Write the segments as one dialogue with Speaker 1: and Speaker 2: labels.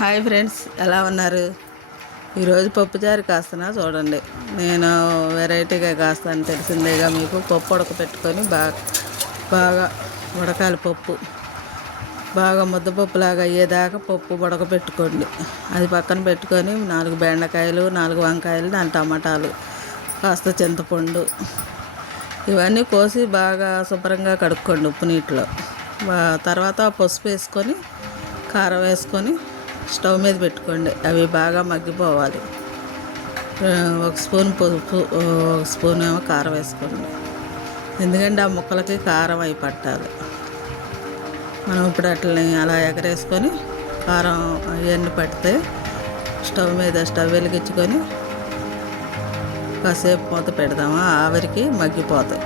Speaker 1: Hi friends ఎలా ఉన్నారు? ఈరోజు పప్పుచారు కాస్తున్నా చూడండి. నేను వెరైటీగా కాస్తాను తెలిసిందేగా మీకు. పప్పు ఉడకపెట్టుకొని బాగా బాగా ఉడకాలి పప్పు. బాగా ముద్దపప్పులాగా అయ్యేదాకా పప్పు ఉడకపెట్టుకోండి. అది పక్కన పెట్టుకొని నాలుగు బెండకాయలు నాలుగు వంకాయలు నాలుగు టమాటాలు కాస్త చింతపండు ఇవన్నీ కోసి బాగా శుభ్రంగా కడుక్కోండి ఉప్పు నీటిలో. తర్వాత పసుపు వేసుకొని కారం వేసుకొని స్టవ్ మీద పెట్టుకోండి. అవి బాగా మగ్గిపోవాలి. ఒక స్పూన్ పసుపు ఒక స్పూన్ ఏమో కారం వేసుకోండి. ఎందుకంటే ఆ ముక్కలకి కారం అయి పట్టాలి. మనం ఇప్పుడు అట్లని అలా ఎగరేసుకొని కారం అవన్నీ పడితే స్టవ్ మీద స్టవ్ వెలిగించుకొని కాసేపు మూత పెడదామా? ఆవిరికి మగ్గిపోతాయి.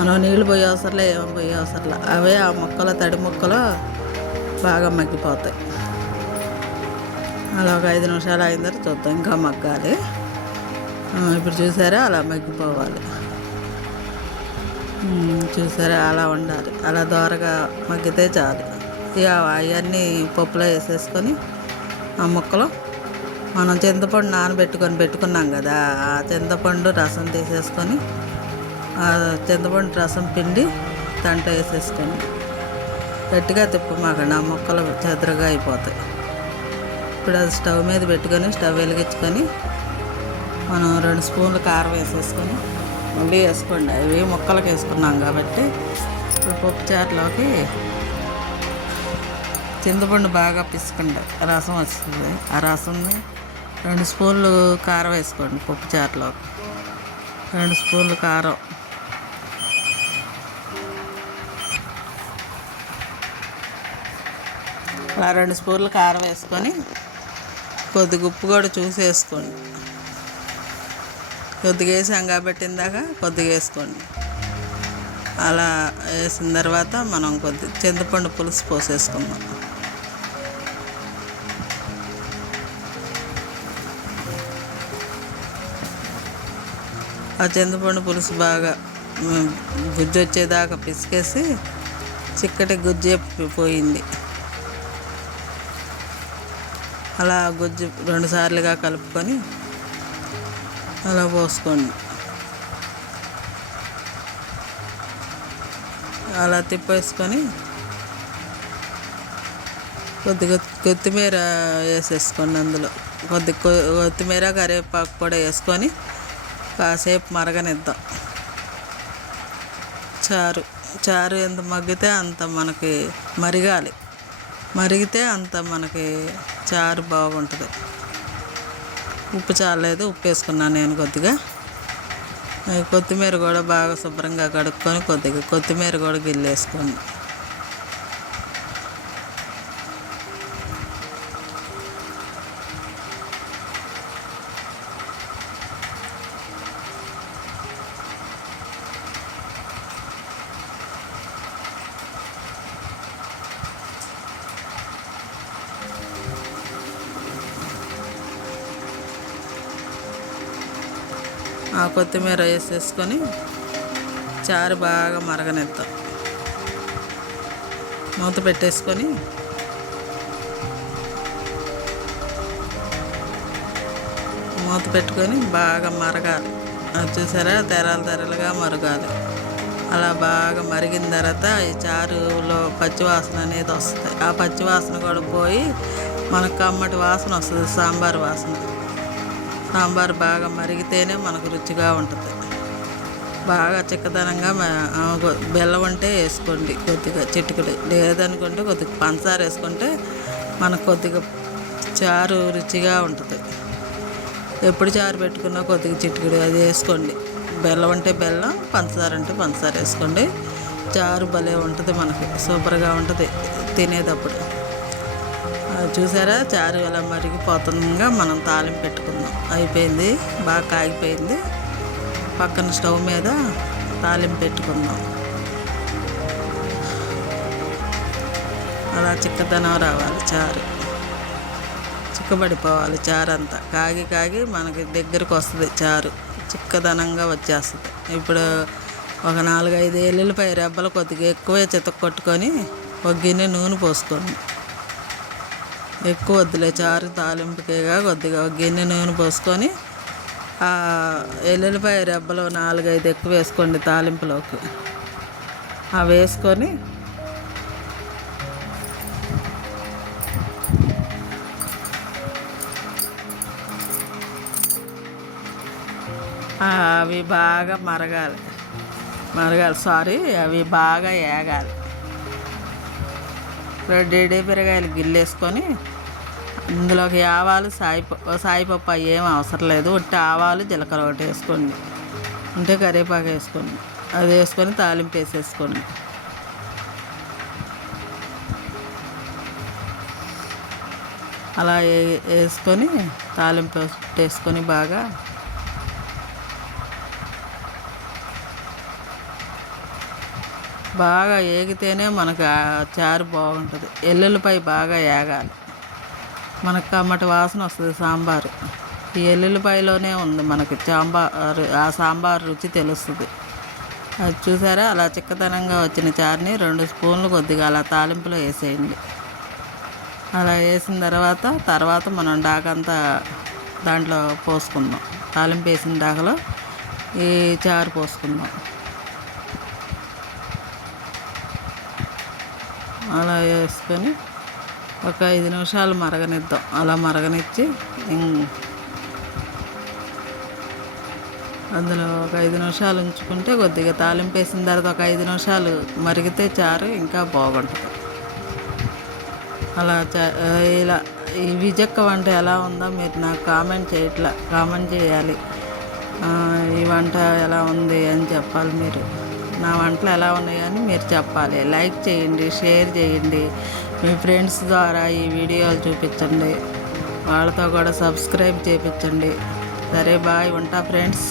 Speaker 1: మనం నీళ్ళు పోయే అవసరంలే ఏమి పోయే అవసరంలే. అవే ఆ మొక్కలు తడి మొక్కలు బాగా మగ్గిపోతాయి. అలా ఒక ఐదు నిమిషాలు అయిన తర్వాత చూద్దాం ఇంకా మగ్గాలి. ఇప్పుడు చూసారా? అలా మగ్గిపోవాలి. చూసారా? అలా ఉండాలి. అలా దోరగా మగ్గితే చాలు. ఇక అవన్నీ పప్పులో వేసేసుకొని ఆ ముక్కలు మనం చింతపండు నానబెట్టుకొని పెట్టుకున్నాం కదా ఆ చింతపండు రసం తీసేసుకొని ఆ చింతపండు రసం పిండి తంట వేసేసుకొని గట్టిగా తిప్పమాకండి ఆ ముక్కలు చెదరగా అయిపోతాయి. ఇప్పుడు అది స్టవ్ మీద పెట్టుకొని స్టవ్ వెలిగించుకొని మనం రెండు స్పూన్లు కారం వేసేసుకొని మళ్ళీ వేసుకోండి. అవి ముక్కలకు వేసుకున్నాం కాబట్టి ఇప్పుడు పప్పు చారులోకి చింతపండు బాగా పిసుకండి రసం వస్తుంది. ఆ రసంని రెండు స్పూన్లు కారం వేసుకోండి పప్పు చారులోకి రెండు స్పూన్లు కారం రెండు స్పూన్లు కారం వేసుకొని కొద్దిగా ఉప్పు కూడా చూసి వేసుకోండి కొద్దిగా వేసాం కాబట్టి ఇందాక కొద్దిగా వేసుకోండి. అలా వేసిన తర్వాత మనం కొద్ది చింతపండు పులుసు పోసేసుకుందాం. ఆ చింతపండు పులుసు బాగా గుజ్జు వచ్చేదాకా పిసికేసి చిక్కటి గుజ్జే పోయింది. అలా గుజ్జు రెండు సార్లుగా కలుపుకొని అలా పోసుకోండి. అలా తిప్పేసుకొని కొద్దిగా కొత్తిమీర వేసేసుకోండి అందులో. కొద్ది కొ- కొత్తిమీర కరివేపాకు కూడా వేసుకొని కాసేపు మరగనిద్దాం. చారు చారు ఎంత మగ్గితే అంత మనకి మరిగాలి. మరిగితే అంత మనకి చారు బాగుంటుంది. ఉప్పు చాలేదు ఉప్పు వేసుకున్నాను నేను కొద్దిగా. కొత్తిమీర కూడా బాగా శుభ్రంగా కడుక్కొని కొద్దిగా కొత్తిమీర కూడా గిల్లేసుకోండి ఆ కొత్తిమీర వేసేసుకొని చారు బాగా మరగనిద్దాం. మూత పెట్టేసుకొని మూత పెట్టుకొని బాగా మరగాలి. అది చూసారా? తెరలు తెరలుగా మరగాలి. అలా బాగా మరిగిన తర్వాత ఈ చారులో పచ్చివాసన అనేది వస్తుంది. ఆ పచ్చివాసన కూడా పోయి మనకు కమ్మటి వాసన వస్తుంది సాంబార్ వాసన. సాంబార్ బాగా మరిగితేనే మనకు రుచిగా ఉంటుంది. బాగా చిక్కదనంగా బెల్లం ఉంటే వేసుకోండి కొద్దిగా చిటికడి లేదనుకుంటే కొద్దిగా పంచదార వేసుకుంటే మనకు కొద్దిగా చారు రుచిగా ఉంటుంది. ఎప్పుడు చారు పెట్టుకున్నా కొద్దిగా చిటికడి అది వేసుకోండి. బెల్లం అంటే బెల్లం పంచదార అంటే పంచదార వేసుకోండి. చారు భలే ఉంటుంది మనకి సూపర్గా ఉంటుంది తినేటప్పుడు. చూసారా? చారు ఇలా మరిగిపోతుండగా మనం తాలింపు పెట్టుకుందాం. అయిపోయింది. బాగా కాగిపోయింది. పక్కన స్టవ్ మీద తాలింపు పెట్టుకుందాం. అలా చిక్కదనం రావాలి చారు. చిక్కబడిపోవాలి చారు అంతా కాగి కాగి మనకి దగ్గరకు వస్తుంది చారు. చిక్కదనంగా వచ్చేస్తుంది. ఇప్పుడు ఒక నాలుగైదు ఎల్లుల్లిపాయ రెబ్బలు కొద్దిగా ఎక్కువే చితక కొట్టుకొని ఒక గిన్నె నూనె పోసుకోండి. ఎక్కువ వద్దులే చారు తాలింపుకేగా కొద్దిగా గిన్నె నూనె పోసుకొని ఆ ఎల్లుల్లిపాయ రెబ్బలు నాలుగైదు ఎక్కువ వేసుకోండి తాలింపులోకి. అవి వేసుకొని అవి బాగా మరగాలి. మరగాలి సారీ అవి బాగా ఏగాలి. రెడ్డి పెరగాయలు గిల్లేసుకొని ఇందులోకి ఆవాలు సాయి సాయిపప్పు అవి ఏం అవసరం లేదు. ఉట్టి ఆవాలు జీలకర్ర ఒకటి వేసుకోండి. ఉంటే కరివేపాకు వేసుకోండి. అది వేసుకొని తాలింపు వేసేసుకోండి. అలా వేసుకొని తాలింపు వేసుకొని బాగా బాగా ఏగితేనే మనకు చారు బాగుంటుంది. ఎల్లుల్లిపై బాగా ఏగాలి. మనకు కమ్మటి వాసన వస్తుంది సాంబారు. ఈ ఎల్లుల్లిపాయలోనే ఉంది మనకి సాంబారు ఆ సాంబార్ రుచి తెలుస్తుంది. అది చూసారా? అలా చిక్కదనంగా వచ్చిన చారుని రెండు స్పూన్లు కొద్దిగా అలా తాలింపులో వేసేయండి. అలా వేసిన తర్వాత తర్వాత మనం డాకంతా దాంట్లో పోసుకుందాం. తాలింపు వేసిన దాకలో ఈ చారు పోసుకుందాం. అలా వేసుకొని ఒక ఐదు నిమిషాలు మరగనిద్దాం. అలా మరగనిచ్చి అందులో ఒక ఐదు నిమిషాలు ఉంచుకుంటే కొద్దిగా తాలింపు వేసిన తర్వాత ఒక ఐదు నిమిషాలు మరిగితే చారు ఇంకా బాగుంటుంది. అలా చ- ఇలా ఈ విజక్క వంట ఎలా ఉందో మీరు నాకు కామెంట్ చేయట్లా కామెంట్ చేయాలి. ఈ వంట ఎలా ఉంది అని చెప్పాలి మీరు. నా వంటలు ఎలా ఉన్నాయని మీరు చెప్పాలి. లైక్ చేయండి షేర్ చేయండి. మీ ఫ్రెండ్స్ ద్వారా ఈ వీడియోలు చూపించండి. వాళ్ళతో కూడా సబ్స్క్రైబ్ చేయించండి సరే బాయ్. ఉంటా ఫ్రెండ్స్.